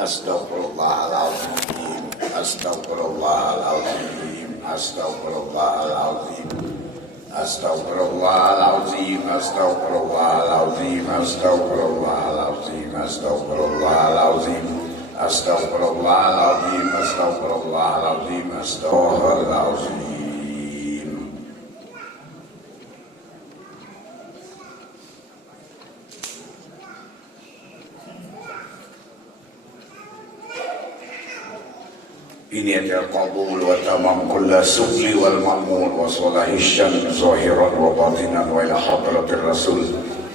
Astaghfirullahaladzim, astaghfirullahaladzim, astaghfirullahaladzim, astaghfirullahaladzim, astaghfirullahaladzim, astaghfirullahaladzim, astaghfirullahaladzim, astaghfirullahaladzim, astaghfirullahaladzim, astaghfirullahaladzim. Ini adalah qabul wa tamam kulla sukli wal ma'mul wa salahi syan zahiran wa batinan wa ila hadratir rasul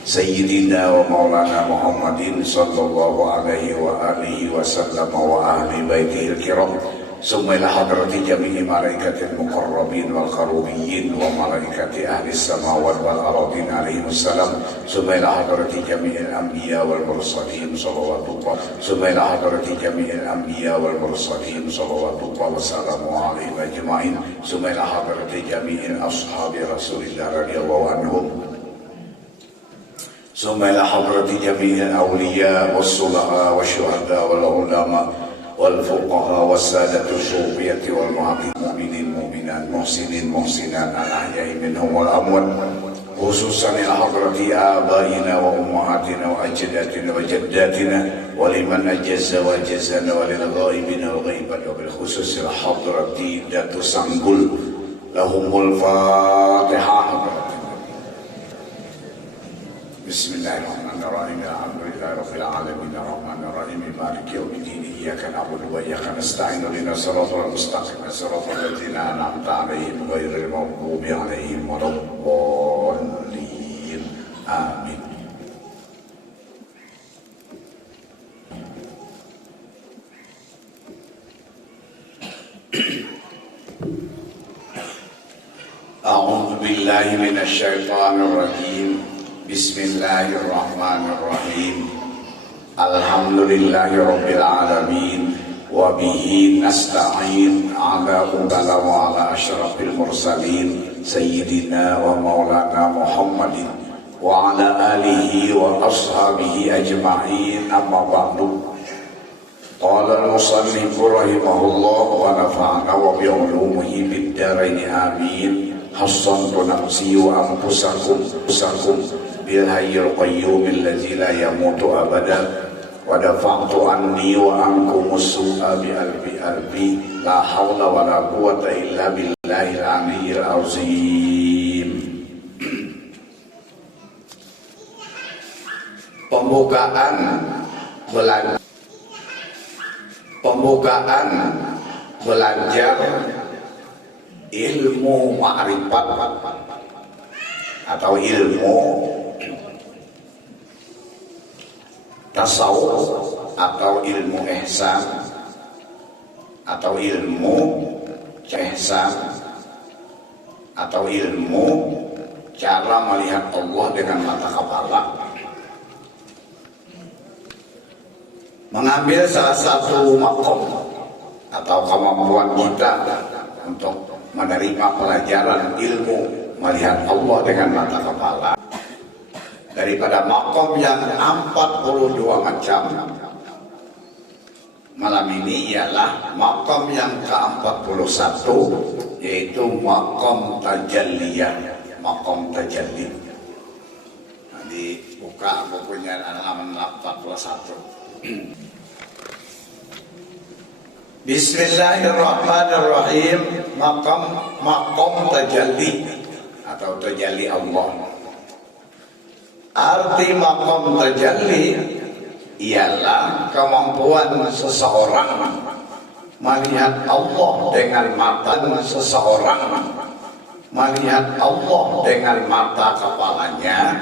sayyidina wa maulana Muhammadin sallallahu alaihi wa alihi wa sallam wa ahli baitihil kiram summa ila hadrati jami'i malaikatil muqarrabin wal karubiyyin wa malaikati ahli samawat wal aradin alaihim assalam summa ila hadrati jami'il anbiya wal mursalin salawatullah summa ila hadrati jami'il anbiya wal mursalin salawatullah wa salamu alaihim ajma'in summa ila hadrati jami'il ashabi rasulillah radhiyallahu anhum summa ila hadrati jami'il awliya was sulaha wasyuhada wal ulama والفقهاء والسادة الصوفية والمؤمنين مؤمنات محسنين محسنات الأحياء منهم والأموات خصوصا إلى حضرة آبائنا وأمهاتنا وأجدادنا وجداتنا ولمن أجز وجزنا وللغائبين والغيبة وبالخصوص إلى حضرة داتو سانغول لهم الفاتحة. بسم الله الرحمن الرحيم الحمد لله رب العالمين الرحمن الرحيم مالك يوم الدين إياك نعبد وإياك نستعين اهدنا الصراط المستقيم صراط الذين أنعمت عليهم غير المغضوب عليهم ولا الضالين آمين. أعوذ بالله من الشيطان الرجيم. Bismillahirrahmanirrahim. Alhamdulillahirabbil alamin wa bihi nasta'in ala umma wa ala asyrafil mursalin sayyidina wa maulana Muhammadin wa ala alihi wa ashabihi ajma'in amma ba'du. Qala al-musannif rahimahullah wa nafa'ana wa bi ulumihi bid darain amin. Hassantu nafsi wa anfusakum bil hayyil qayyum alladzi la yamutu abada wa dafa'tu anni wa ankum as-su'a bi albi la hawla wa la quwwata illa billahil aliyyil azim. Pembukaan belajar ilmu ma'rifat atau ilmu tasawuf atau ilmu ihsan atau ilmu ihsan atau ilmu cara melihat Allah dengan mata kepala, mengambil salah satu makom atau kemampuan kita untuk menerima pelajaran ilmu melihat Allah dengan mata kepala daripada makom yang 42 macam. Malam ini ialah makom yang ke-41, yaitu makom tajalliyah, makom tajalli. Nanti buka bukunya halaman 41. Bismillahirrahmanirrahim. Makom tajalli atau tajalli Allah. Arti makom tajalli ialah kemampuan seseorang melihat Allah dengan mata seseorang, melihat Allah dengan mata kepalanya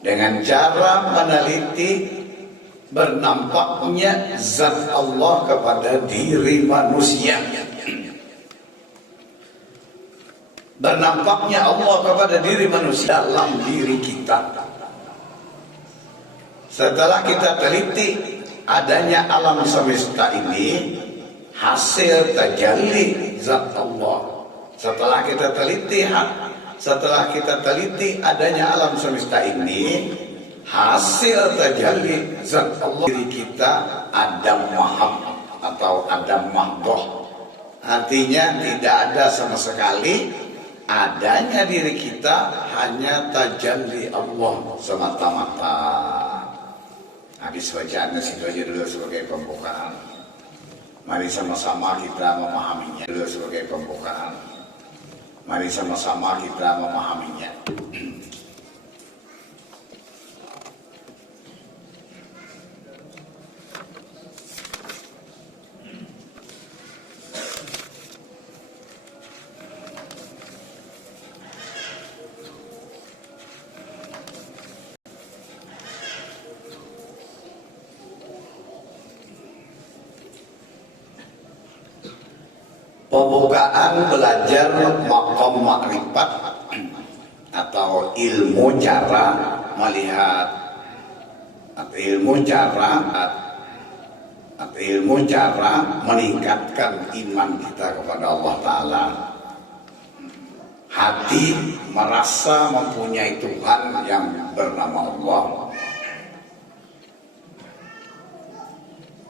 dengan cara meneliti bernampaknya zat Allah kepada diri manusia, bernampaknya Allah kepada diri manusia dalam diri kita. Setelah kita teliti adanya alam semesta ini hasil tajalli zat Allah. Setelah kita teliti adanya alam semesta ini hasil tajalli zat Allah diri kita Adam Mahab atau Adam Mahdoh. Artinya tidak ada sama sekali, adanya diri kita hanya tajalli Allah semata-mata. Habis bacaannya situ aja dulu sebagai pembukaan. Mari sama-sama kita memahaminya dulu sebagai pembukaan. Mari sama-sama kita memahaminya. Pembukaan belajar maqam makrifat atau ilmu cara melihat, atau ilmu cara meningkatkan iman kita kepada Allah Ta'ala. Hati merasa mempunyai Tuhan yang bernama Allah.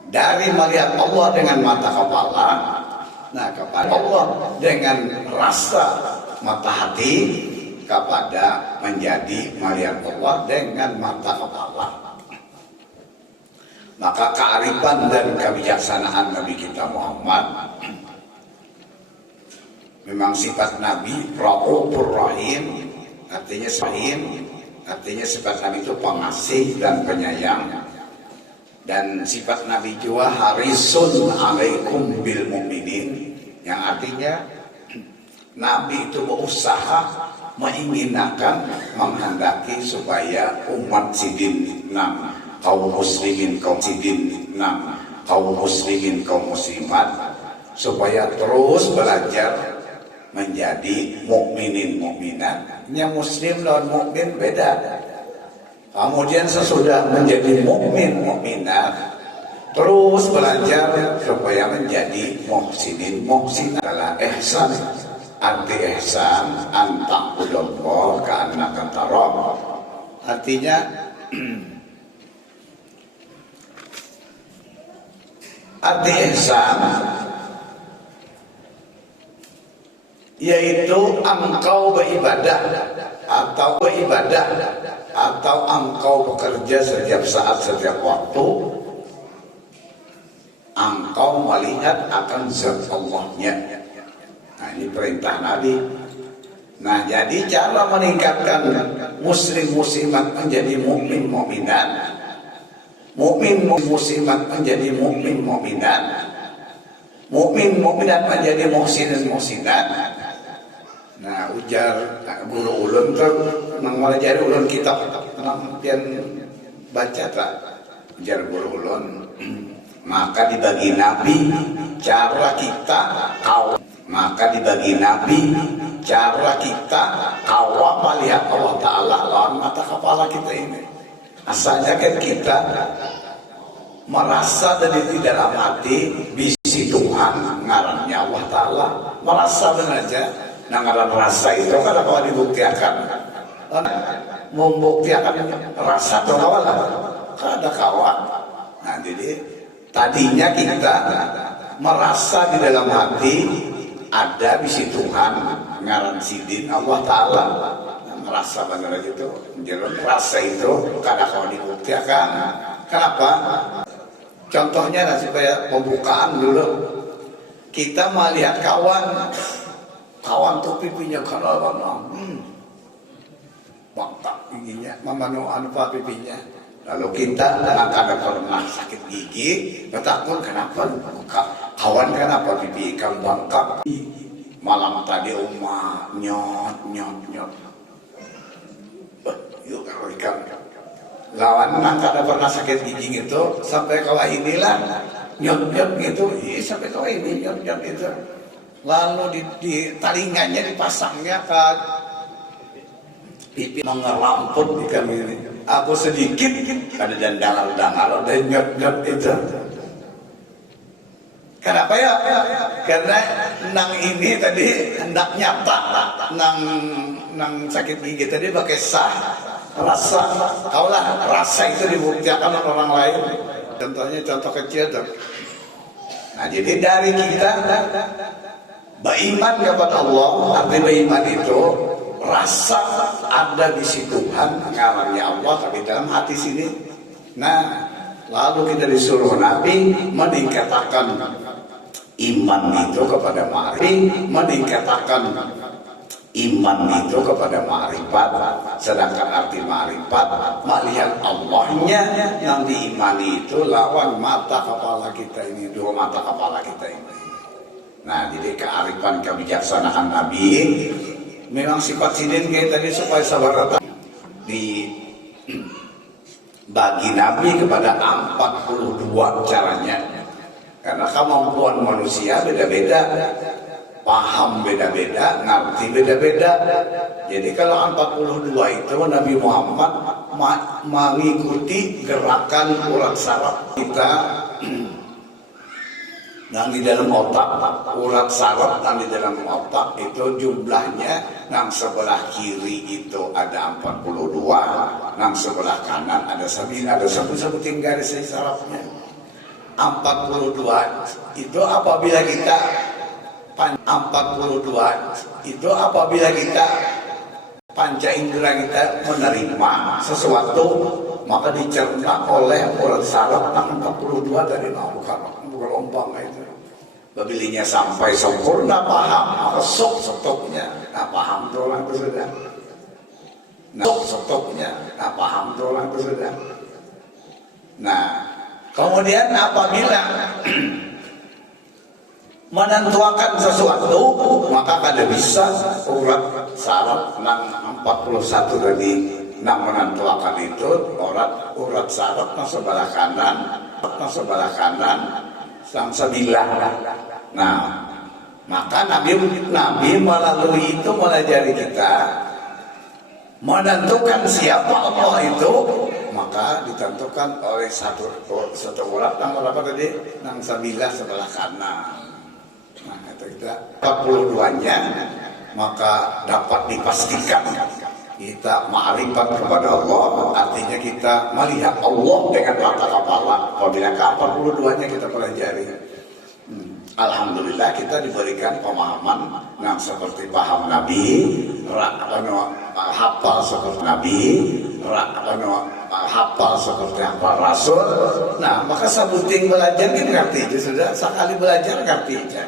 Dari melihat Allah dengan mata kepala, nah kepada Allah dengan rasa mata hati, kepada menjadi melihat Allah dengan mata kepala. Maka kearifan dan kebijaksanaan Nabi kita Muhammad, memang sifat Nabi Raufur Rahim, artinya sifat Nabi itu pengasih dan penyayang. Dan sifat Nabi juga harisun alaikum bil mu'minin, yang artinya Nabi itu berusaha menginginkan, menghendaki supaya umat sidin nam kaum muslimin kaum sidin nam kaum muslimin kaum muslimat supaya terus belajar menjadi mukminin mukminat. Yang muslim lawan mukmin beda. Kemudian sesudah menjadi mukmin mukminat, terus belajar supaya menjadi muhsinin. Muhsin adalah ihsan. Arti ihsan anta'budallah ka'annaka tarah. Artinya arti ihsan yaitu engkau beribadah atau engkau bekerja setiap saat, setiap waktu, engkau melihat akan zat Allahnya. Nah, ini perintah Nabi. Nah, jadi cara meningkatkan muslim muslimat menjadi mukmin mukminat, mukmin muslimat menjadi mukmin mukminat, mukmin mukminat menjadi muhsinin muhsinat. Nah, ujar guru ulun tuh nang melajari ulun kitab nang pian baca tak ujar guru ulun. Maka dibagi Nabi cara kita kau, maka dibagi Nabi cara kita kawam melihat Allah Ta'ala lawan mata kepala kita ini. Asalnya kan kita merasa dari di dalam hati bisi Tuhan ngarannya Allah Ta'ala, merasa benar aja. Nah, ngaran rasa itu kan kalau dibuktikan, membuktikan rasa itu awal kan ada kawan. Nah, jadi tadinya kita merasa di dalam hati ada bisi Tuhan ngaran sidin Allah Ta'ala, merasa benar itu. Jadi rasa itu kadang kalau dibuktikan. Kenapa? Contohnya supaya pembukaan dulu, kita melihat kawan tuh pipinya karena bangtak giginya, memanu apa pipinya. Lalu kita ada pernah sakit gigi, bertakun kenapa kawan kenapa pipi ikan bangkak. Malam tadi nyot. Yuk kalau ikan lawan ada pernah sakit gigi itu sampai kawan inilah nyot gitu, sampai kawan ini nyot itu. Lalu di talinganya dipasangnya ke pipi mengeramput di kami ini. Aku sedikit ada dan dangal dan nyot itu. Kenapa ya? Karena nang ini tadi hendak nyata nang sakit gigi tadi pakai sah rasa. Kaulah rasa itu dibuktikan oleh orang lain. Contohnya contoh kecil tuh. Nah jadi dari kita beriman kepada Allah, arti beriman itu rasa ada di si Tuhan, ngalamnya Allah tapi dalam hati sini. Nah lalu kita disuruh Nabi meningkatkan iman itu kepada ma'rifat, meningkatkan iman itu kepada ma'rifat. Sedangkan arti ma'rifat melihat Allahnya yang diimani itu lawan mata kepala kita ini, dua mata kepala kita ini. Nah jadi kearifan kebijaksanaan Nabi memang sifat sidin kayak tadi supaya sabar di bagi Nabi kepada 42 caranya. Karena kemampuan manusia beda-beda, paham beda-beda, ngerti beda-beda. Jadi kalau 42 itu Nabi Muhammad mengikuti gerakan urat saraf kita yang di dalam otak, urat saraf yang di dalam otak itu jumlahnya yang sebelah kiri itu ada 42, yang sebelah kanan ada 9, ada sebutin garis sarafnya 42. Itu apabila kita 42 itu apabila kita panca indera kita menerima sesuatu maka dicerna oleh urat saraf 42 dari bukan ompang itu. Babilinya sampai sempurna paham, maka stoknya, nah paham tuh orang itu sudah. Nah stoknya, nah paham tuh orang itu sudah. Nah kemudian apabila menentukan sesuatu maka kada bisa urat saraf 41 tadi nang menentukan itu urat saraf nang sebelah kanan sang 9. Nah maka Nabi melalui itu melajari kita menentukan siapa Allah itu, maka ditentukan oleh satu urat nang berapa tadi nang 9 sebelah kanan. Nah itu kita 42-nya maka dapat dipastikan kita ma'rifat kepada Allah, artinya kita melihat Allah dengan mata kepala. Apabila ke 42-nya kita pelajari, alhamdulillah kita diberikan pemahaman yang seperti paham Nabi, hafal seperti Nabi, hafal seperti hafal Rasul. Nah maka sabuting belajar kita ngerti itu sudah sekali belajar ngerti aja.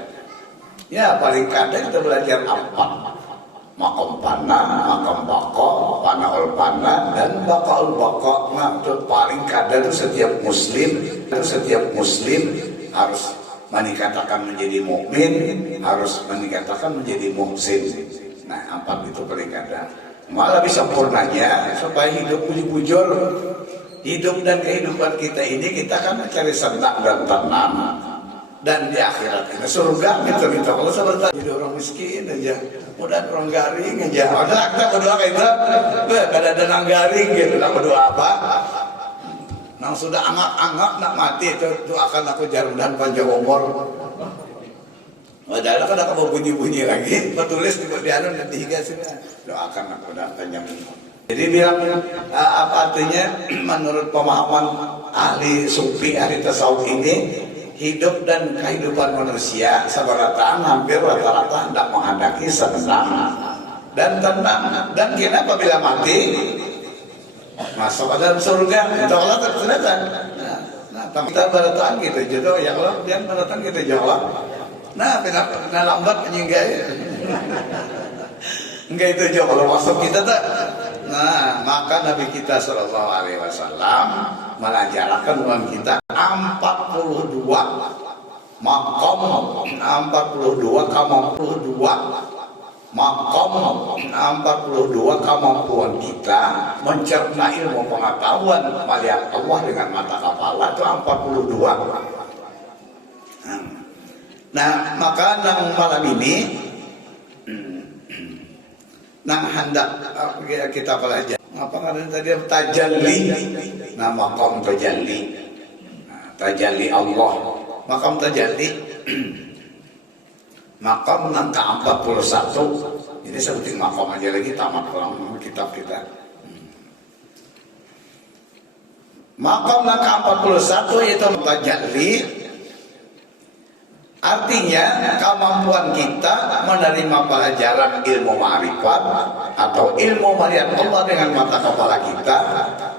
Ya paling kadang kita belajar apa? Makom panah, makom bako, panahul panah, dan bakaul bako. Nah itu paling kadang itu setiap muslim harus meningkatkan menjadi mukmin, harus meningkatkan menjadi muhsin. Nah 4 itu paling kadang. Malah bisa sempurnanya supaya hidup bujur. Hidup dan kehidupan kita ini kita kan mencari senang dan tenang. Dan di akhirat ini surga minta Allah sebentar jadi orang miskin aja, mudah orang garing aja. Ada kita berdoa kayak itu, kada ada nang garing gitu, nak berdoa apa? Nang sudah anggap nak mati itu doakan aku jarum dan panjang umur. Padahal kan aku mau bunyi lagi, tulis di anu nanti hingga sini doakan aku dan panjang umur. Jadi bilang apa artinya menurut pemahaman ahli sufi, ahli tasawuf ini, hidup dan kehidupan manusia seberata hampir rata-rata hendak menghadapi senang dan tenang. Dan kita apabila mati masuk ke dalam surga, insya Allah ternyata. Nah, kita berataan kita jodoh yang Allah, dia berataan kita jawab. Nah, pernah lambat menyinggai. Enggak itu jauh kalau masuk kita tak. Nah, maka Nabi kita Shallallahu Alaihi Wasallam mengajarkan umat kita 42 makom, 42 kemampuan kita mencerna ilmu pengetahuan melihat Allah dengan mata kepala itu 42. Nah, maka malam ini hendak kita pelajari apa namanya tadi tajalli. Nah maqam tajalli, tajalli Allah, maqam tajalli, maqam angka 41. Jadi sebutin maqam aja lagi tamat pulang kitab kita. Maqam yang ke-41 yaitu tajalli. Artinya kemampuan kita menerima pelajaran ilmu ma'rifat atau ilmu melihat Allah dengan mata kepala kita,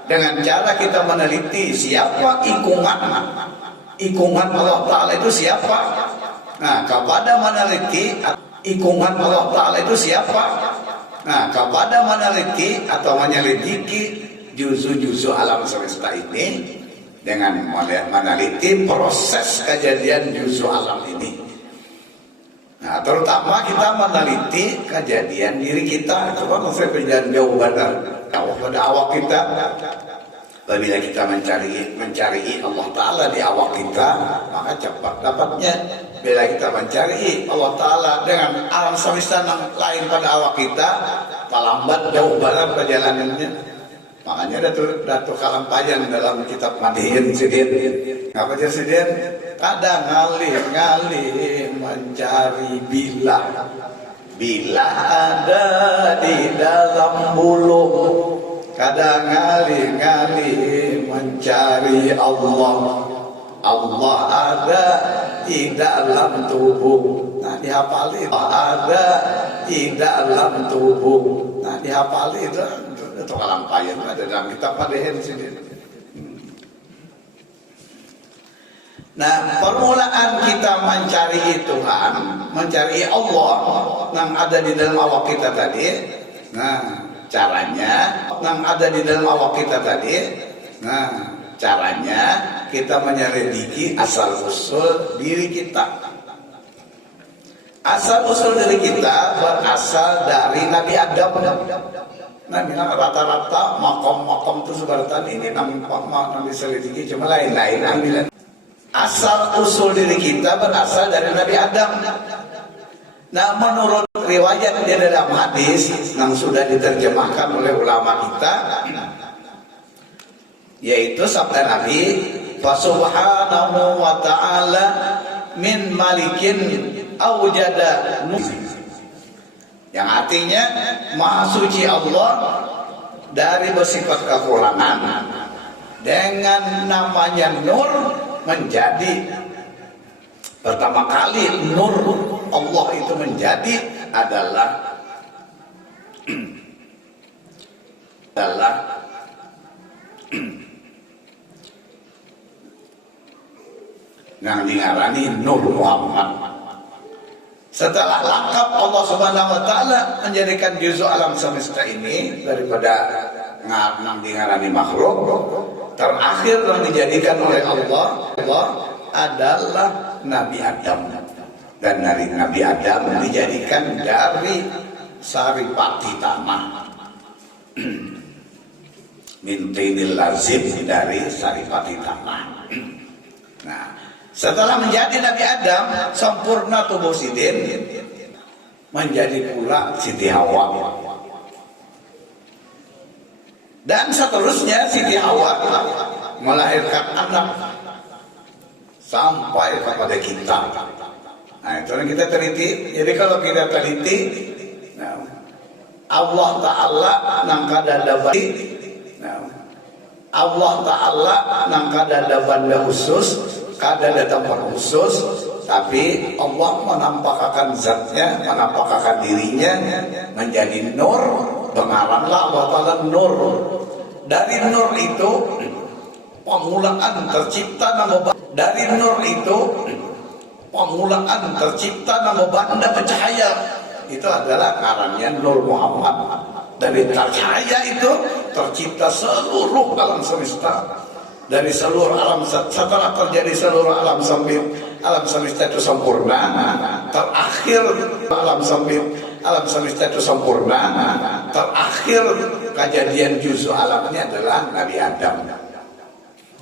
dengan cara kita meneliti siapa ikungan Allah Ta'ala itu siapa. Nah, kepada meneliti ikungan Allah Ta'ala itu siapa. Nah, kepada meneliti atau menyelidiki juzu-juzu alam semesta ini dengan meneliti proses kejadian juzu alam ini. Nah, terutama kita meneliti kejadian diri kita. Coba saya berjalan jauh pada awak kita. Apabila kita mencari Allah Ta'ala di awak kita, maka cepat dapatnya. Bila kita mencari Allah Ta'ala dengan alam semesta yang lain pada awak kita, lambat jauh banget perjalanannya. Makanya Datuk Kalampayan dalam kitab Madihin Sidin. Apa aja Sidin? Kadang ngalih mencari bila ada di dalam bulu. Kadang ngalih mencari Allah ada di dalam tubuh. Nah, dihafali. Ada di dalam tubuh. Nah, dihafali itu. Itu Kalampayan ada dalam kitab Madihin sini. Nah, permulaan kita mencari Tuhan, mencari Allah yang ada di dalam awak kita tadi. Nah, caranya yang ada di dalam awak kita tadi. Nah, caranya kita menyelidiki asal usul diri kita. Asal usul diri kita berasal dari Nabi Adam. Nah, bilang rata-rata makom itu sebaratan ini nabi selidiki cuma lain-lain ambilan. Asal usul diri kita berasal dari Nabi Adam. Nah, menurut riwayat di dalam hadis yang sudah diterjemahkan oleh ulama kita, yaitu sabda Nabi, fa subhanahu wa ta'ala min malikin awjada yang artinya Maha Suci Allah dari bersifat kekurangan dengan namanya Nur menjadi pertama kali Nur Allah itu menjadi adalah yang diarani Nur Muhammad. Setelah lengkap Allah Subhanahu wa Ta'ala menjadikan juzu alam semesta ini daripada ngarani makhluk, terakhir yang dijadikan oleh Allah adalah Nabi Adam. Dan dari Nabi Adam dijadikan dari saripati tanah. Mintinil lazim dari saripati tanah. Nah, setelah menjadi Nabi Adam, sempurna tubuh Sidin, menjadi pula Siti Hawa. Dan seterusnya Siti Hawa melahirkan anak sampai kepada kita. Nah, itu yang kita teliti. Jadi kalau kita teliti, nah, Allah Ta'ala nangkada bandi, nah, Allah Ta'ala nangkada banda khusus, kada ada tempat khusus, tapi Allah menampakkan zatnya, menampakkan dirinya menjadi nur. Bengaranlah Allah Ta'ala nur. Dari nur itu permulaan tercipta nama. Dari nur itu permulaan tercipta nama banda pencahaya. Itu adalah karannya Nur Muhammad. Dari cahaya itu tercipta seluruh alam semesta. Dari seluruh alam, setelah terjadi seluruh alam semesta itu sempurna, terakhir alam semesta itu sempurna, terakhir kejadian juzu alamnya adalah Nabi Adam.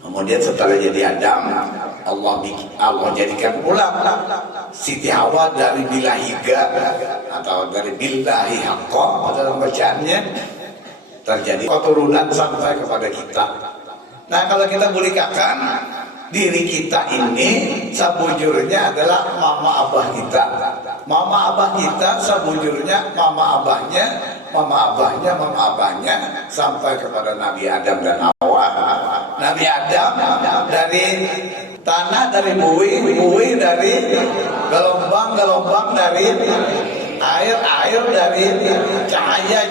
Kemudian setelah jadi Adam, Allah jadikan pula Siti Hawa dari bilahiga atau dari billahi haqqa dalam bacaannya, terjadi keturunan sampai kepada kita. Nah, kalau kita boleh katakan diri kita ini sebujurnya adalah mama abah kita. Mama abah kita sebujurnya mama abahnya sampai kepada Nabi Adam dan Hawa. Nah, Nabi Adam dari tanah, dari buih dari gelombang dari air dari cahaya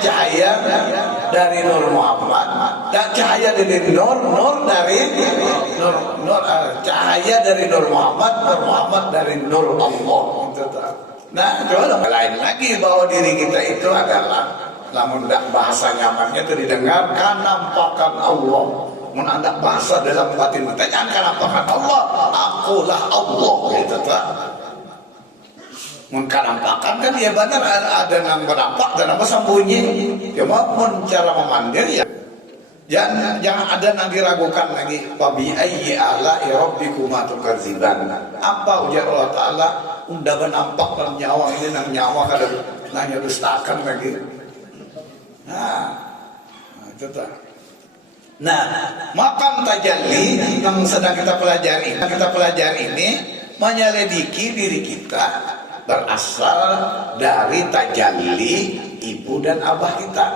dari Nur Muhammad, dan cahaya dari Nur dari cahaya dari Nur Muhammad dari Nur Allah. Nah, coba lain lagi bahwa diri kita itu adalah, namun bahasa nyamannya itu didengar kanampakan Allah. Mun anda bahasa dalam batin jangan kanampakan Allah, akulah Allah gitu tak. Mun kanampakan kan ya benar ada yang bernampak dan apa sembunyi. Cuma mun cara memanggil ya jangan ada yang diragukan lagi. Fabi ayyi ala'i rabbikuma tukadziban. Apa ujar Allah Ta'ala, udah bernampak dalam nyawa ini, nang nyawa kada nanya dustakan lagi. Nah, itu tak. Nah, makam tajalli yang sedang kita pelajari ini menyelidiki diri kita berasal dari tajalli ibu dan abah kita.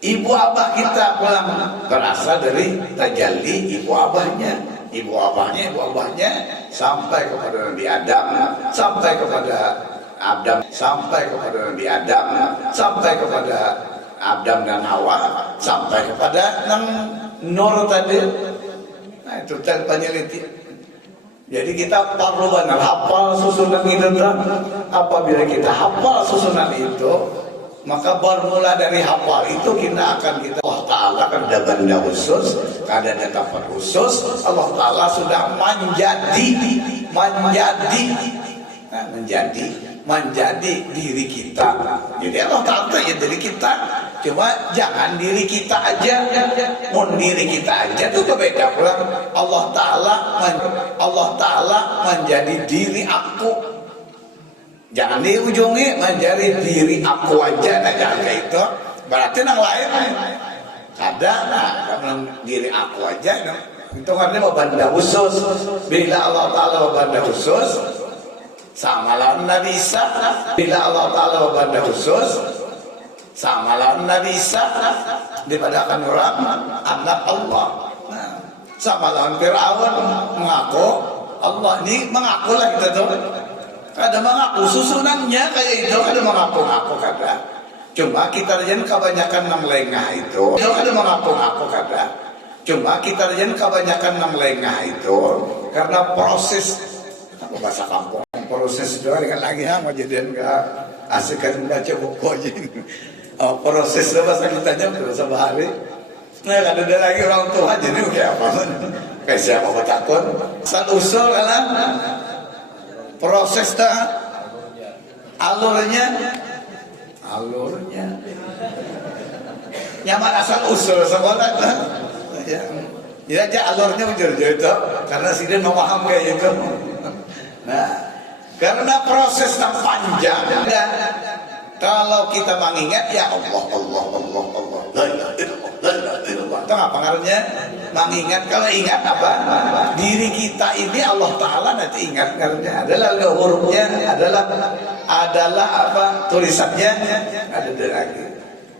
Ibu abah kita pulang berasal dari tajalli ibu abahnya. Ibu abahnya sampai kepada Nabi Adam, sampai kepada Adam, sampai kepada Nabi Adam, sampai kepada Adam dan Hawa, sampai kepada Nur tadi. Nah, itu penyeliti. Jadi kita perlu benar hafal susunan itu. Apabila kita hafal susunan itu, maka bermula dari hafal itu Allah Ta'ala kan ada benda khusus, ada tempat khusus. Allah Ta'ala sudah menjadi diri kita. Jadi Allah Ta'ala ya diri kita. Cuma jangan diri kita aja. Mun diri kita aja itu beda pulang. Allah Ta'ala menjadi diri aku. Jangan diujungi menjadi diri aku aja. Nah jangan kayak itu. Berarti yang lain ada. Nah diri aku aja. Itu artinya benda khusus. Bila Allah Ta'ala benda khusus, sama lawan Nabi Isa. Bila Allah Ta'ala benda khusus, sama lawan Nabi Isa. Dipadakan orang anak Allah. Nah, sama lawan Fir'aun mengaku Allah. Ini mengaku lah kita tuh. Ada mengaku susunannya kayak itu, ada mengaku-ngaku kada. Cuma kita jangan kebanyakan nang lengah itu. Ada mengaku-ngaku kada. Cuma kita jangan kebanyakan nang lengah itu karena proses apa bahasa kampung. Proses itu kan lagi mau jadian enggak asik kan baca buku aja. Proses bahasa kitanya berapa hari. Nah, ada lagi orang tua jadi udah apa? Kayak siapa takut? Asal usul kan proses alurnya nyaman asal usul sekolah ya aja alurnya menjadi itu karena si dia memaham kayak itu. Nah, karena proses yang panjang kalau kita mengingat ya Allah la ilaha illallah itu apa ngaruhnya mengingat. Kalau ingat apa diri kita ini Allah Ta'ala nanti ingat ngaruhnya adalah hurufnya adalah apa tulisannya ada lagi.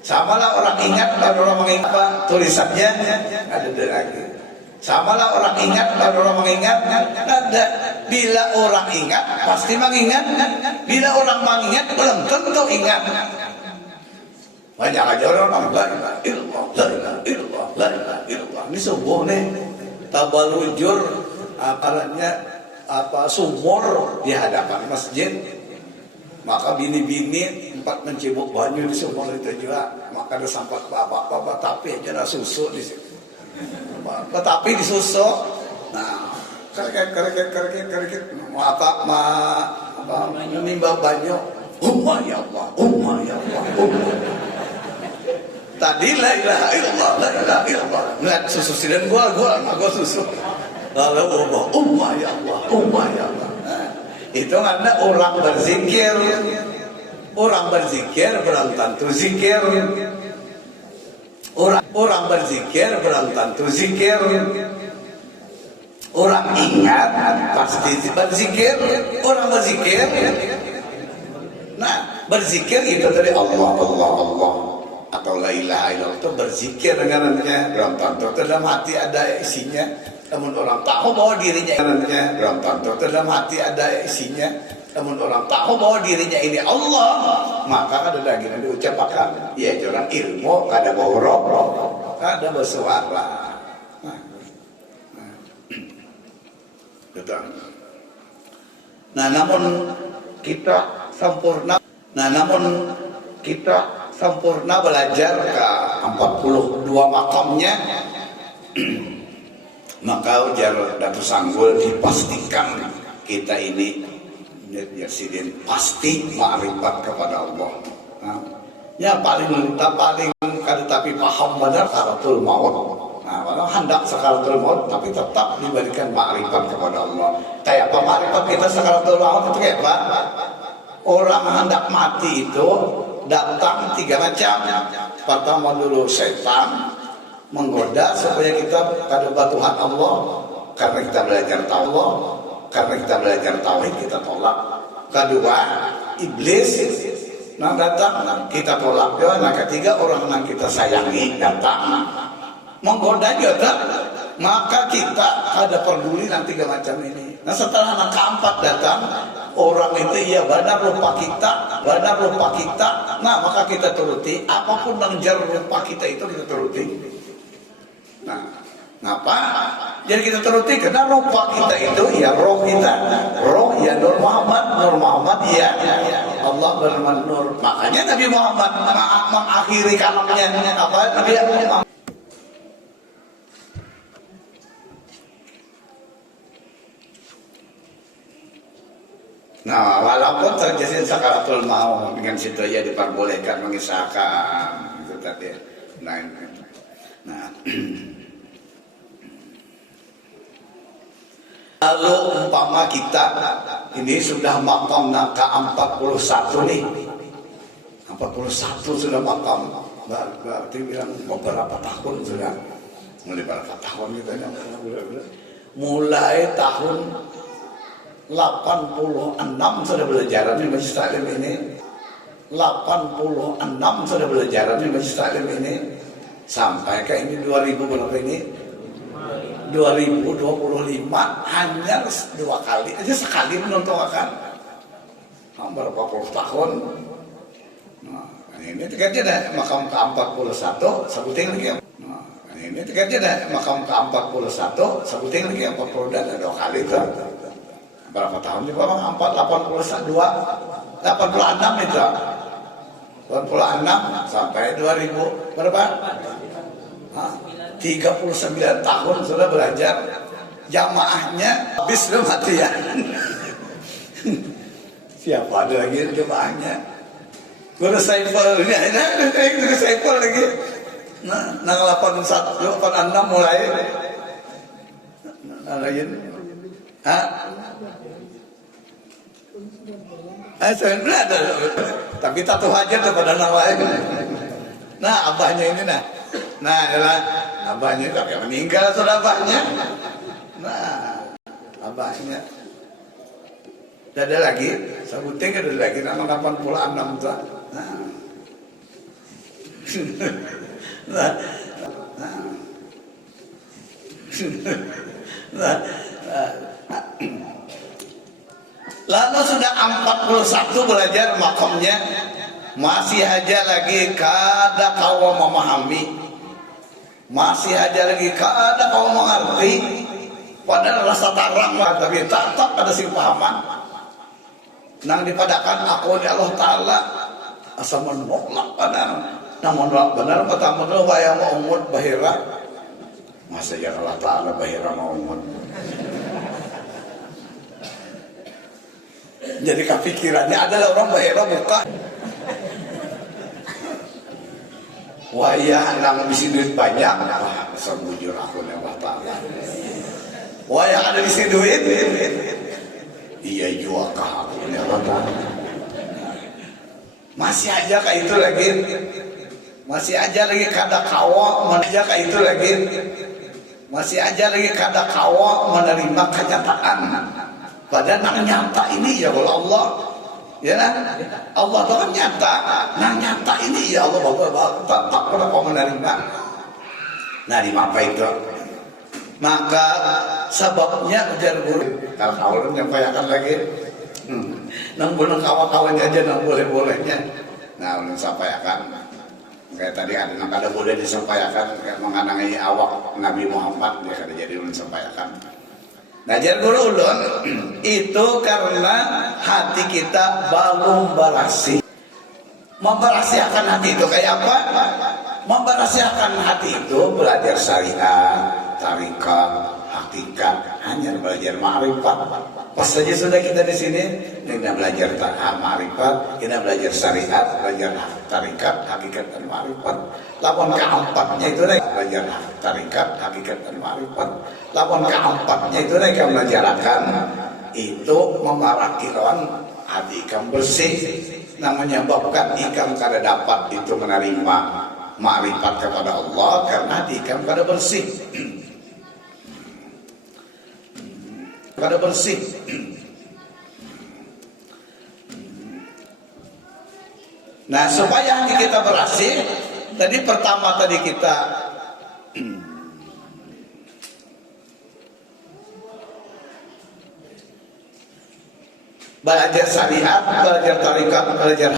Samalah orang ingat dan orang mengingat apa tulisannya ada lagi. Samalah orang ingat dan orang mengingat ada. Bila orang ingat pasti mengingat. Bila orang mengingat belum tentu ingat. Banyak aja orang la ilaha illallah. Ini subuh nih tabalujur sumur di hadapan masjid. Maka bini-bini empat mencibuk banyu di sumur itu juga. Maka ada sampat bapak-bapak tapi aja ada susu di situ. Tetapi disusu. Nah, kerikit menimba banyu. Ya Allah. Tadi la ilaha illallah. Ngeliat susu sidan gua susu. Lalu ya Allah. Nah, itu karena orang berzikir belum tentu zikir. Orang berzikir belum tentu zikir. Orang ingat pasti berzikir. Orang berzikir. Nah, berzikir itu dari Allah. atau la ilaha illallah itu berzikir dengannya. Belum tentu dalam hati ada isinya. Namun orang tahu bahwa dirinya belum tentu dalam hati ada isinya. Namun orang tahu bahwa dirinya ini Allah, maka ada lagi yang diucapkan. Ya orang ilmu kada bohong, kada bersuara. Betul. Nah, namun kita sempurna. Nah, namun kita sempurna belajar ke 42 makamnya. Maka ujar Datu Sanggul dipastikan kita ini Yasidin pasti ma'rifat kepada Allah. Nah, ya paling kada tapi paham benar sakaratul maut. Nah, walau hendak sakaratul maut tapi tetap diberikan ma'rifat kepada Allah. Kayak apa ma'rifat kita sakaratul maut itu kayak apa? Orang hendak mati itu datang 3 macam. Pertama dulu setan menggoda supaya kita kada Tuhan Allah, karena kita belajar Allah, karena kita belajar tauhid kita tolak. Kedua iblis nah datang kita tolak. Nah ketiga orang yang kita sayangi datang menggoda kita, maka kita ada peduli nanti 3 macam ini. Nah setelah anak keempat datang orang itu ya benar lupa kita, nah maka kita turuti apapun yang jar lupa kita itu kita turuti. Nah, ngapa? Jadi kita turuti karena rupa kita itu ya roh kita, roh ya Nur Muhammad ya Allah berman Nur. Makanya Nabi Muhammad mengakhiri kalamnya apa? Nabi Muhammad. Nah, walaupun terjadi sakaratul maut dengan situ ya diperbolehkan mengisahkan itu tadi. Nah, lalu umpama kita ini sudah makam ke-41 nih. 41 sudah makam. Berarti bilang beberapa tahun sudah. Mulai berapa tahun kita mulai tahun 86 sudah belajar di Masjid Taklim ini. 86 sudah belajar di Masjid Taklim ini. Sampai ke ini 2000 berapa ini? 2025 hanya 2 kali aja sekali menontonkan. Berapa puluh tahun. Nah, ini tiketnya dah makam ke-41 sebutin lagi. Nah, ini tiketnya dah makam ke-41 sebutin lagi 40 dan 2 kali itu. Berapa tahun juga bang? 86 itu 86 sampai 2000 berapa? 39 tahun sudah belajar. Jamaahnya habis matian. Siapa ada lagi jamaahnya? Guru Saiful ini Guru Saiful lagi. Nah, 86 mulai. Nah, lagi. Sebenarnya ada, tapi tato aja kepada namanya. Nah, abahnya ini adalah abahnya tapi meninggal sudah abahnya. Nah, abahnya. Ada lagi, sebutin ada lagi nama 86 tuh. Lalu sudah 41 belajar makamnya, masih aja lagi kada kau memahami, masih aja lagi kada kau mengerti. Padahal rasa tarang tapi tetap ada si pahaman. Nang dipadakan aku di Allah Ta'ala asa menolak benar. Namun benar pertama dulu bayang mau umut bahira. Masa ya Allah Ta'ala bahira mau umut. Jadi kepikirannya adalah orang bahira buka. Wah ya nang bisa duit banyak. Wah sebujur aku nih Allah Ta'ala. Wah yang ada di sini duit. Iya jual ke aku nih Allah Ta'ala. Masih aja kayak itu lagi. Masih aja lagi kada kawa. Masih aja kayak itu lagi. Masih aja lagi kada kawa menerima kenyataan. Padahal nang nyata ini ya Allah Ya kan? Allah itu kan nyata. Nah nyata ini ya Allah tak pernah kau menerima. Apa itu? Maka sebabnya ujar guru. Kalau Allah menyampaikan lagi, nang boleh kawan-kawannya aja nang boleh-bolehnya. Nah ulun sampaikan. Kayak tadi ada boleh disampaikan mengenai awak Nabi Muhammad ya kada jadi ulun sampaikan. Nah jar guru ulun itu karena hati kita belum berasi. Memberasiakan hati itu kayak apa? Memberasiakan hati itu belajar syariat, tarikat, hakikat, hanya belajar ma'rifat. Pas saja sudah kita di sini, kita belajar ma'rifat, kita belajar syariat, belajar tarikat, hakikat dan ma'rifat. Lawan keempatnya itu belajar tarikat, hakikat dan ma'rifat. Lawan keempatnya itu mereka belajarkan itu memaraki lawan hati ikam bersih. Namanya menyebabkan ikam kada dapat itu menerima ma'rifat kepada Allah karena hati ikam kada bersih. Kada bersih. Nah supaya hati kita bersih, tadi pertama tadi kita belajar syariat, belajar tarikat, belajar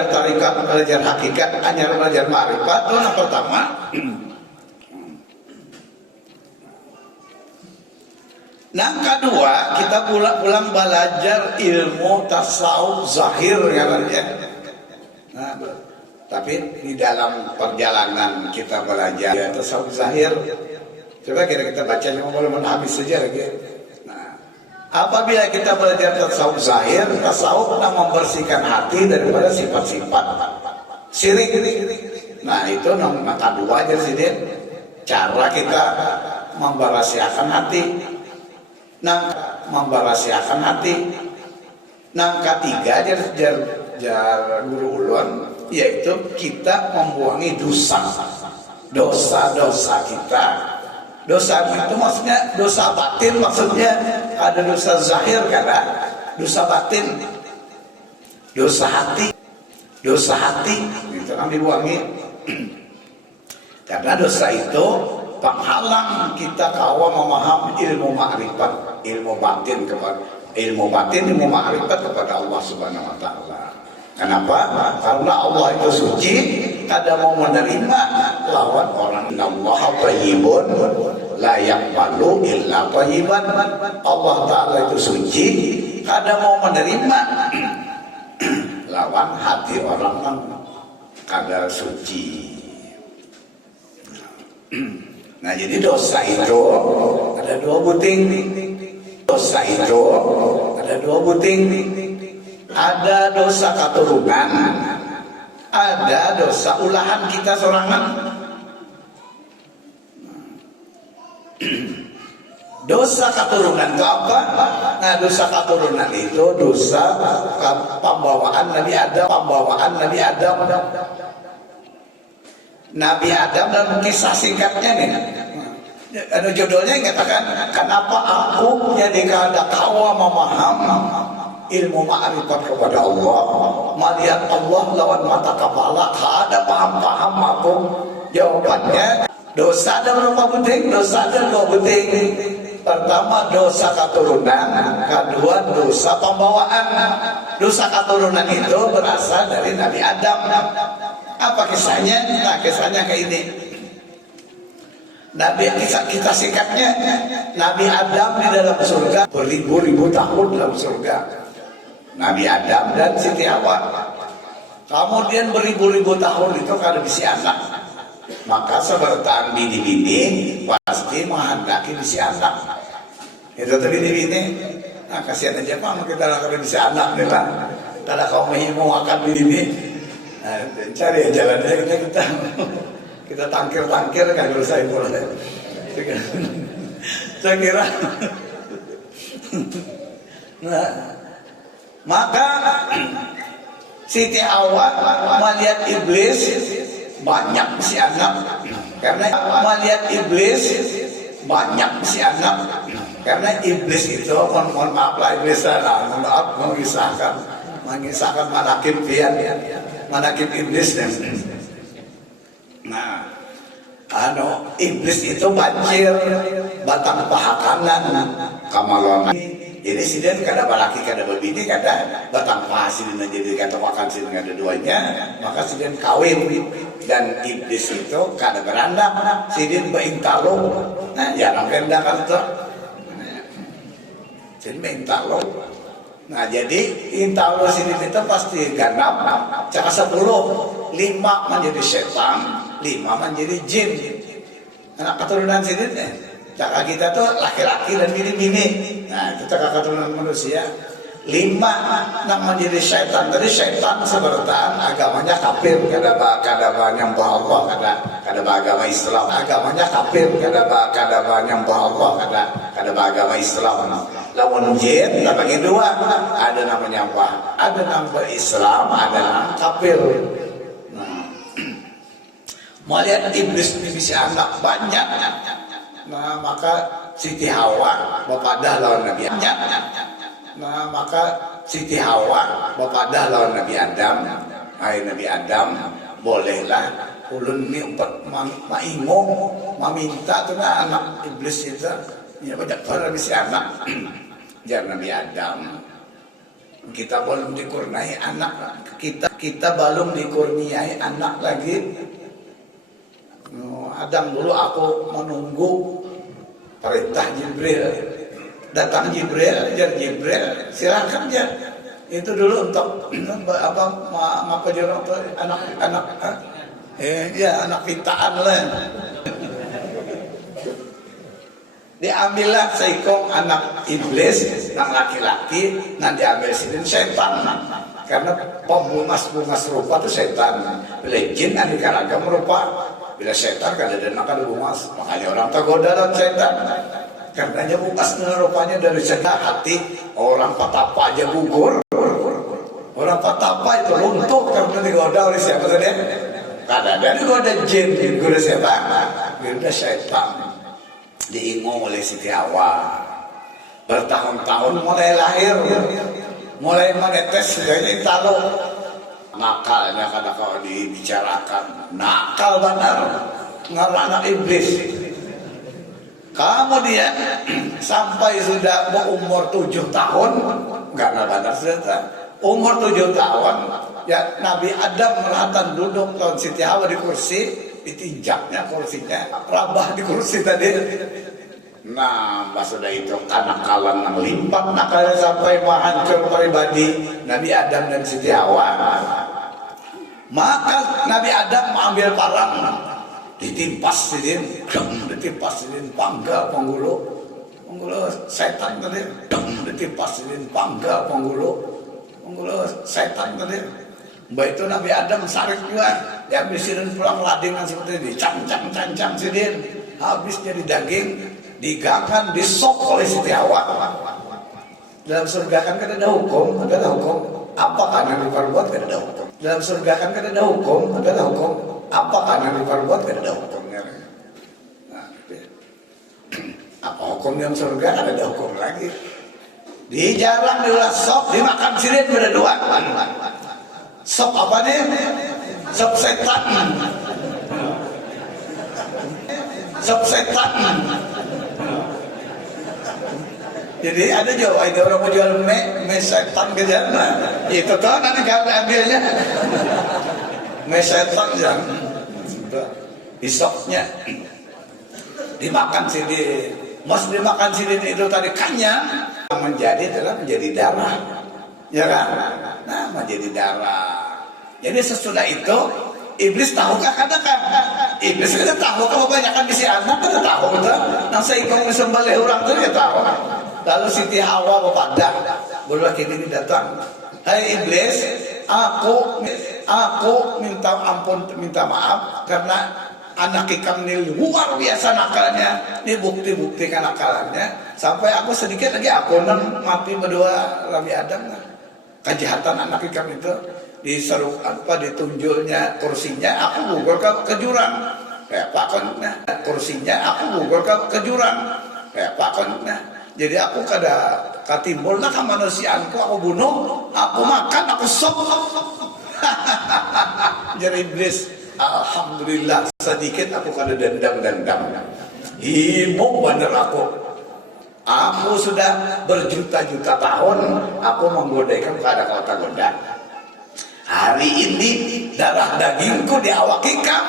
tarikat, belajar hakikat, hanya belajar ma'rifat. Itu yang pertama. Yang kedua, kita pulang belajar ilmu tasawuf zahir ya. Nah, tapi di dalam perjalanan kita belajar tasawuf zahir, coba kita baca cuma boleh habis saja lagi. Nah, apabila kita belajar tasawuf zahir, tasawuf membersihkan hati daripada sifat-sifat syirik. Nah, itu nomor kedua aja sih dia. Cara kita memberasiakan hati. Memberasiakan hati. Ketiga jar guru ulun yaitu kita membuangi dosa-dosa kita. Dosa itu maksudnya dosa batin, maksudnya ada dosa zahir kada, dosa batin, dosa hati itu kan dibuangi. Karena dosa itu penghalang kita kawa memahami ilmu ma'rifat, ilmu batin, ilmu ma'rifat kepada Allah Subhanahu wa taala. Kenapa? Karena Allah itu suci, kada mau menerima lawan orang. Innallaha thayyibun la yaqbalu illa thayyiban. Allah taala itu suci, kada mau menerima lawan hati orang yang kada suci. Nah jadi dosa itu ada dua buting. Ada dosa keturunan, ada dosa ulahan kita sorangan. Dosa keturunan itu apa? Nah dosa keturunan itu dosa pembawaan Nabi Adam, Nabi Adam dan kisah singkatnya nih. Ada judulnya yang katakan kenapa aku jadi kada kawa memaham ilmu ma'rifat kepada Allah, melihat Allah lawan mata kepala, kada paham aku. Jawabannya dosa ada berapa buting? Dosa ada dua buting. Pertama dosa keturunan, kedua dosa pembawaan. Dosa keturunan itu berasal dari Nabi Adam. Apa kisahnya? Nah kisahnya kayak ini. Nabi kita singkatnya, Nabi Adam di dalam surga beribu-ribu tahun dalam surga. Nabi Adam dan Siti Hawa. Kemudian beribu-ribu tahun itu kada bisa anak. Maka sebertaan bini-bini pasti menghendaki bisa anak. Itu tuh bini-bini. Nah kasihan aja Pak, kita kada bisa anak nih lah. Kada kau mau makan bini-bini. Nah, cari jalannya kita tangkir kan selesai boleh. Saya kira. Nah, maka Siti Hawa melihat iblis banyak si anak, karena melihat iblis banyak si anak, karena iblis itu mohon maaf lah iblis mohon maaf mengisahkan mengisahkan manakib pian, manakib iblis. Nah, iblis itu banjir batang paha kanan kamalon. Jadi sidin kada balaki kada berbini kada batang paha sidin jadi kata makan sidin ada duanya, maka sidin kawin dan iblis itu kada beranak sidin beintalo. Nah, jangan rendakan tuh. Sidin beintalo. Nah, jadi intalo sidin itu pasti ganap caka 10, 5 menjadi setan, 5 menjadi jin. Anak keturunan sidin caka kita tuh laki-laki dan bini-bini. Nah, itu caka keturunan manusia. 5 nak menjadi syaitan. Tadi syaitan sebertaan agamanya kafir, kada nyembah Allah, kada agama Islam. Agamanya kafir, kada nyembah Allah, kada agama Islam. Lawan jin tak bagi dua, ada namanya apa? Ada nama Islam, ada nama kafir. Mau lihat iblis ini bisa anak banyak. Nah, maka Siti Hawa bapadah lawan Nabi Adam. Nah, maka Siti Hawa bapadah lawan Nabi Adam. Hai Nabi Adam, bolehlah ulun ni empat maimo meminta tu na anak iblis itu. Ya banyak para bisa anak. Jar Nabi Adam, kita belum dikurniai anak. Kita belum dikurniai anak lagi. Adam dulu aku menunggu perintah Jibril. Datang Jibril, jar Jibril, silakan jar. Itu dulu untuk apa anak anak pintaan lah. Diambillah seikong anak iblis, anak laki-laki, nanti ambil sidin setan. Karena pembungas-bungas rupa itu setan. Bila jin aneka ragam rupa. Bila setan kada ada nakal bungas, makanya orang tergoda dalam setan. Karenanya bungas rupanya dari setan hati orang patapa aja gugur. Orang patapa itu runtuh karena digoda oleh siapa tadi? Kada ada digoda jin, digoda setan, digoda setan. Diingung oleh Siti Hawa. Bertahun-tahun mulai lahir, mulai menetes dari talo. Nakalnya kada kau dibicarakan, nakal benar, anak iblis. Kemudian sampai sudah berumur 7 tahun, enggak benar sudah. Umur 7 tahun, ya Nabi Adam melatan duduk lawan Siti Hawa di kursi, ditinjaknya kursinya, rabah di kursi tadi. Nah, sudah itu kenakalan yang lipat, nakalnya sampai menghancur pribadi Nabi Adam dan Siti Hawa. Maka Nabi Adam mengambil parang, ditimpas sidin, pangga penggulu setan tadi, ditimpas sidin, pangga penggulu setan tadi. Baik itu Nabi Adam sarik juga, diambil sidin pulang ladingan seperti ini, cancang sidin, habis jadi daging, digangkan, disok oleh Siti Hawa. Dalam surga kan ada hukum, ada hukum. Apakah yang diperbuat kan ada hukum. Dalam surga kan ada hukum, ada hukum. Apakah yang diperbuat kan ada hukumnya. Nah, apa hukum yang surga ada hukum lagi. Dijarang diulas sop, dimakan sirin berdua. Sop apa nih? Sop setan. Sop setan. Jadi ada juga itu orang mau jual mie setan ke jalan. Itu tuh nanti kalau ambilnya mie setan jangan. Isoknya dimakan sidin. Mas dimakan sidin itu tadi kenyang adalah menjadi darah. Ya kan? Nah, menjadi darah. Jadi sesudah itu iblis tahukah katakan? Iblis kita tahu kalau kebanyakan bisi anak kita tahu betul. Nang seikong disembelih orang itu dia tahu. Lalu Siti Hawa berpadah, boleh kini datang. Hai iblis, aku minta ampun, minta maaf karena anak ikam ini luar biasa nakalnya. Ini bukti-bukti kenakalannya. Sampai aku sedikit lagi aku mati berdua Nabi Adam. Kejahatan anak ikam itu diseru ditunjulnya kursinya, aku gugur ke jurang. Kayak kursinya, aku gugur ke jurang. Kayak Jadi aku kada katimbulna kamanusiaanku aku bunuh, aku makan, aku sop. Jadi iblis, alhamdulillah sedikit aku kada dendam. Himo bener aku. Aku sudah berjuta-juta tahun aku menggodaikan kada kau tak goda. Hari ini darah dagingku di awak ikam,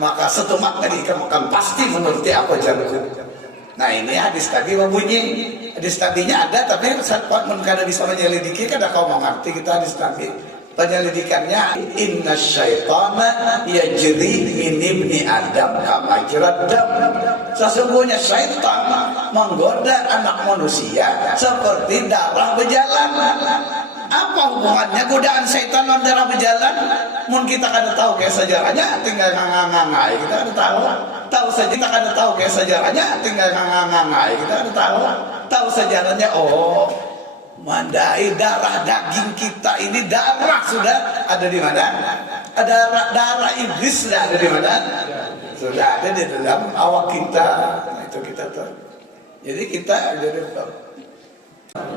maka setumak tadi kamu akan pasti menuruti apa jalanku. Nah ini hadis tadi berbunyi, hadis tadinya ada tapi saat kada bisa menyelidiki kada kau mengerti kita hadis tadi. Penyelidikannya inna syaitana yajri min ibni adam kama majrad dam. Sesungguhnya syaitan menggoda anak manusia seperti darah berjalan. Apa hubungannya godaan syaitan dan darah berjalan? Mun kita kada tahu kayak sejarahnya tinggal ngangai kita kada tahu saja kita kada tahu kayak sejarahnya tinggal ngangai kita kada tahu sejarahnya. Oh, mandai darah daging kita ini darah sudah ada di mana? Ada darah iblis sudah ada di mana? Sudah ada di dalam awak kita. Nah, itu kita tahu. Jadi kita jadi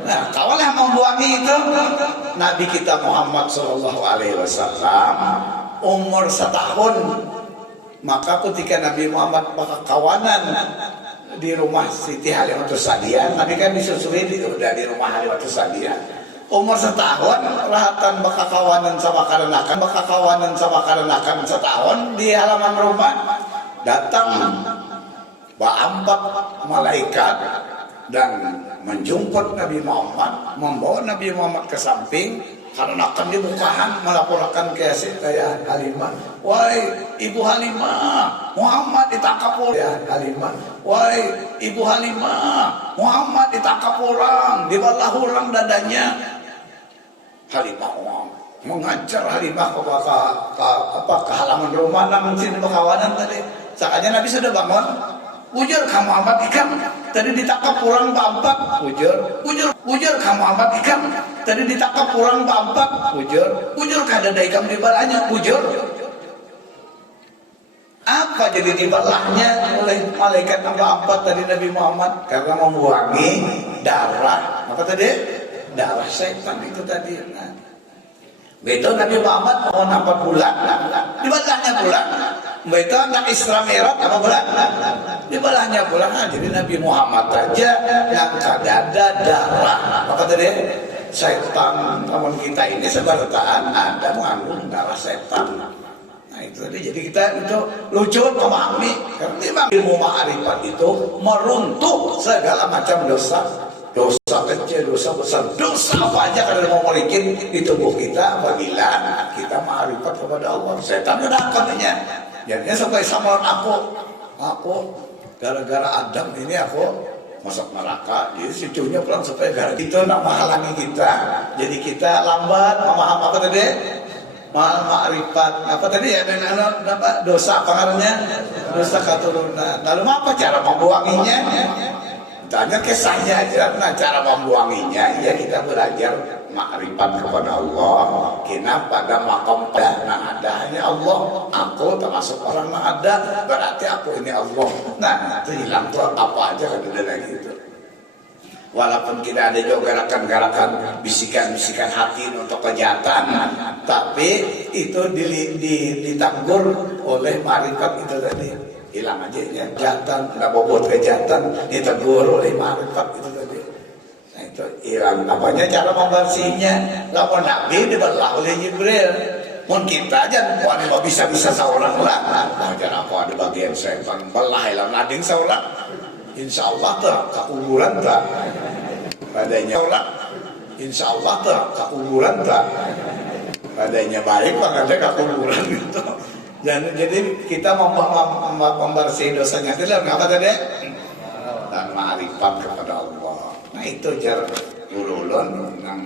nah, kawalah membuangi itu Nabi kita Muhammad SAW umur 1 tahun. Maka ketika Nabi Muhammad kawanan di rumah Siti Halimatus Sa'diyah, Nabi kan disusui udah di rumah Halimatus Sa'diyah. Umur 1 tahun, rahatan kawanan sama karenakan 1 tahun di halaman rumah datang Ba'ampak malaikat dan menjemput Nabi Muhammad, membawa Nabi Muhammad ke samping karena akan dibukahan melaporkan ke Sayyidah Halimah. Wahai Ibu Halimah, Muhammad ditangkap orang. Halimah, wahai Ibu Halimah, Muhammad ditangkap orang, dibelah orang dadanya. Halimah mengajar Halimah ke halaman rumah namun sini bakawanan tadi. Saatnya Nabi sudah bangun. Ujur kamu Muhammad ikam tadi ditangkap orang Ba'ampak. Ujur kamu Muhammad ikam tadi ditangkap orang Ba'ampak. Ujur kada ada ikam dibalahnya. Ujur apa jadi dibalahnya oleh malaikat Ba'ampak tadi Nabi Muhammad? Karena membuangi darah apa tadi? Darah setan itu tadi. Nah, begitu Nabi Muhammad mau 4 bulan dibalahnya bulan. Begitu anak Isra Mi'raj apa bulan? Dibelahnya bulan. Nah, jadi Nabi Muhammad aja yang kada ada darah apa tadi? Setan. Namun kita ini sebarataan ada mengandung darah setan. Nah itu tadi. Jadi kita itu lucu memahami karena memang ilmu ma'rifat itu meruntuh segala macam dosa. Dosa kecil, dosa besar, dosa apa aja kada mau merikin di tubuh kita apabila kita ma'rifat kepada Allah. Setan udah katanya. Jadinya sampai sama aku gara-gara Adam ini aku masuk neraka. Jadi cucunya pulang supaya gara itu nak menghalangi kita. Jadi kita lambat memaham apa tadi? Ma'rifat apa tadi ya? Apa dosa apa namanya? Dosa keturunan. Lalu apa cara membuanginya? Tanya kisahnya aja. Nah cara membuanginya ya kita belajar makrifat kepada Allah. Kena pada makom nah ada hanya Allah. Aku termasuk orang yang ada. Berarti aku ini Allah. Nah itu hilang tuh apa aja kan udah lagi itu. Walaupun kita ada juga gerakan-gerakan bisikan-bisikan hati untuk kejahatan, tapi itu ditanggur oleh makrifat itu tadi. Hilang aja ya kejahatan, nggak bobot kejahatan ditegur oleh makrifat itu tadi. Nah itu hilang. Apanya cara membersihnya? Lawan Nabi dibelah oleh Jibril. Mungkin kita aja nggak bisa seorang lah. Nah jangan apa ada bagian setan belah hilang nading seorang. Insya Allah tak keunggulan tak padanya seorang. Insya Allah tak keunggulan tak padanya baik makanya keunggulan itu. Dan jadi kita membersih dosanya itu apa tadi? Dan ma'rifat kepada Allah. Nah itu jar ululun yang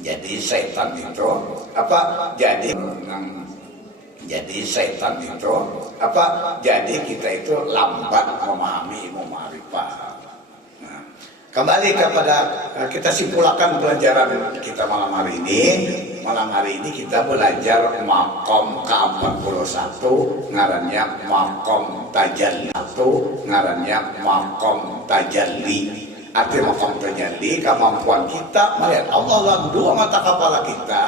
jadi setan itu apa? Jadi setan itu apa? Jadi kita itu lambat memahami ilmu ma'rifat. Nah, kembali kepada kita simpulkan pelajaran kita malam hari ini. Malam hari ini kita belajar makom ke-41 ngarannya makom tajalli. Ngarannya makom tajalli. arti maqam tajalli kemampuan kita melihat Allah dalam dua mata kepala kita,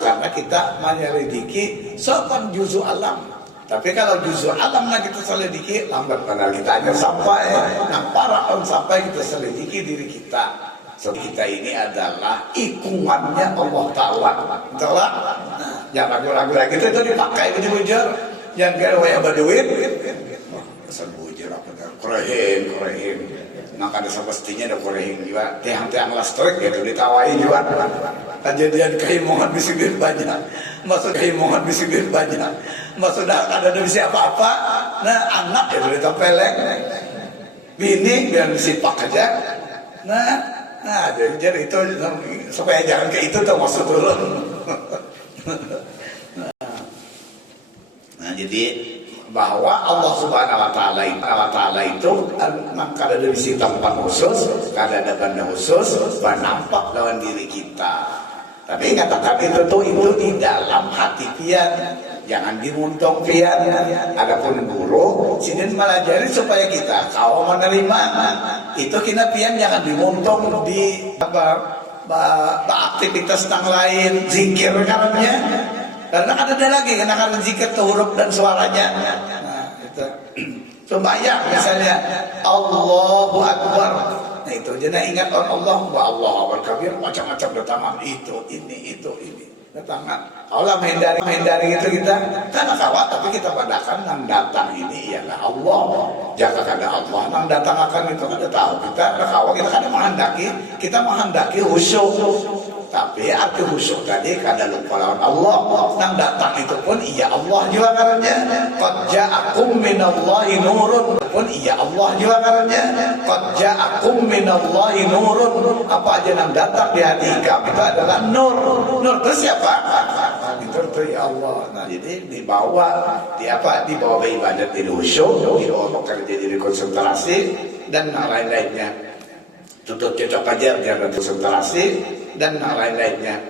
karena kita menyelidiki sopan juzu alam. Tapi kalau juzu alamnya kita selidiki, lambat padahal kita hanya sampai para on sampai kita selidiki diri kita. So, kita ini adalah ikungannya Allah Ta'ala. Jangan ragu-ragu lagi itu dipakai itu bujur. Jangan kira waya baduin. Kesan bujur apa dah? Korehin. Maka ada semestinya ada korehin juga. Tiang-tiang listrik gitu ditawai juga. Kejadian keimongan bisikin banyak. Maksud keimongan bisikin banyak. Maksud ada bisa apa-apa. Nah anak itu ditempeleng. Bini biar disipak aja. Nah jadi itu supaya jangan ke itu tuh maksud turun. Nah jadi bahwa Allah Subhanahu wa taala itu kada ada bisi tempat khusus, kada ada benda khusus, nampak lawan diri kita. Tapi katakan itu di dalam hati pian, jangan dimuntung pian. Adapun guru sini melajari supaya kita kau menerima itu kena pian, jangan dimuntung di aktivitas yang lain, zikir karenanya. Karena ada lagi karena zikir tuh huruf dan suaranya. Nah, itu. Sembahyang misalnya Allahu Akbar. Nah itu jangan ingat Allah wa Allahu Akbar, macam-macam datang itu ini datangan. Allah menghindari itu kita karena kawat, tapi kita padakan nang datang ini ialah Allah. Jika kada Allah nang datang akan itu kada tahu kita kawat kita kada menghendaki khusyuk. Tapi arti khusyuk tadi kada lupa lawan Allah. Nang datang itu pun iya Allah juga karanya. Qad ja'akum minallahi nurun pun iya Allah juga karanya. Qad ja'akum minallahi nurun. Apa aja nang datang di hati kamu itu adalah nur. Nur itu siapa? Itu ya Allah. Nah jadi dibawa ibadat di khusyuk, dibawa bekerja di konsentrasi dan lain-lainnya. Tutup cocok aja biar ada konsentrasi dan lain-lainnya.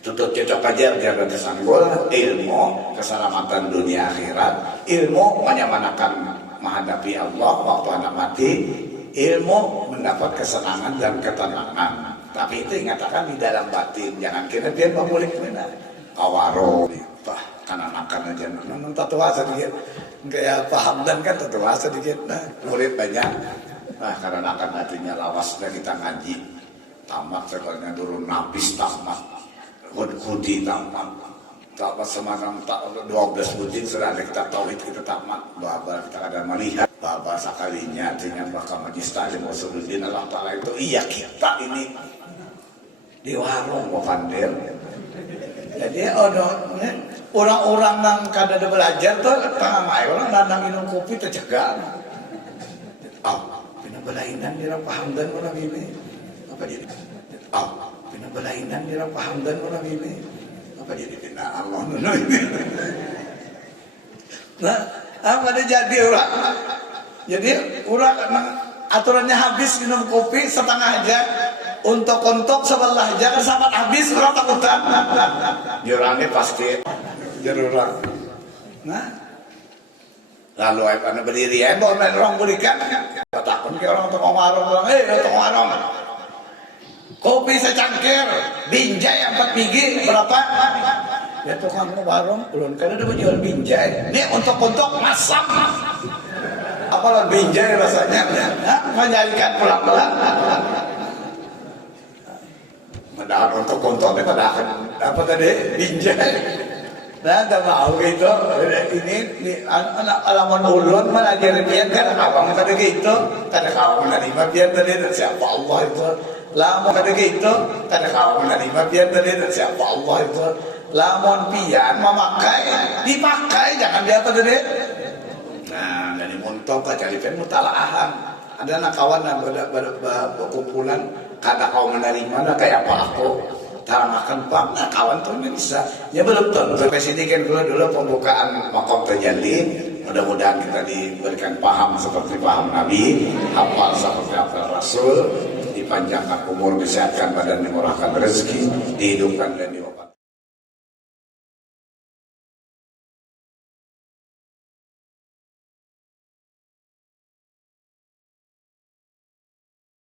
Tutup cocok aja biar ada kesanggul. Ilmu keselamatan dunia akhirat, ilmu menyamanakan menghadapi Allah waktu anak mati, ilmu mendapat kesenangan dan ketenangan. Tapi itu ingatakan di dalam batin, jangan kira dia memulih benar. Awaro, kanan-kanan aja nonton tatua sedikit, kayak paham dan kan tatua sedikit, murid banyak. Nah karena akan hatinya lawasnya kita ngaji tamat, sekolahnya turun nabis tamat, hudi tamat, tamat semalam 12 butin sudah ada kita tauhid kita tamat, bahwa kita ada melihat bahwa sekalinya dengan bakal majlis taklim Rasulullah Allah Ta'ala itu iya kita ini di warung Wafandir. Jadi orang-orang yang kada ada belajar tuh tengah mai orang nandang minum kopi tercegah. Pinabelainan nila paham dan mo nabili. Apa jadi? Pinabelainan nila paham dan mo nabili. Apa jadi pina Allah no ini. Nah, apa dia jadi orang? Jadi orang aturannya habis minum kopi setengah aja. Untuk sebelah aja kan sampai habis orang takutan. Jurangnya pasti jerurang. Nah, lalu apa berdiri bawa main orang berikan. Takut ke orang tukang warung tukang warung. Kopi secangkir, binjai 4 biji berapa? Ya tukang warung belum kan ada menjual binjai. Ini untuk masak. Apalah binjai rasanya? Menyarikan pulang-pulang. Padahal untuk kita apa tadi binjai. Nah, tak mau gitu. Ini anak alaman ulun melajari pian kan awang tadi gitu. Kada kau menerima pian tadi siapa Allah itu. Lamun tadi gitu. Kada kau menerima pian tadi siapa Allah itu. Lamun pian memakai dipakai jangan dia apa tadi. Nah, dari muntok cari pian mutalaahan. Ada anak kawan yang berkumpulan kada kau menerima kayak apa aku. Cara makan pak, nah kawan tuh bisa. Ya belum tentu. Presiden dulu pembukaan makom tajalli. Mudah-mudahan kita diberikan paham seperti paham Nabi, hafal seperti hafal Rasul, dipanjangkan umur, disehatkan badan, dimurahkan rezeki, dihidupkan dan diwafatkan.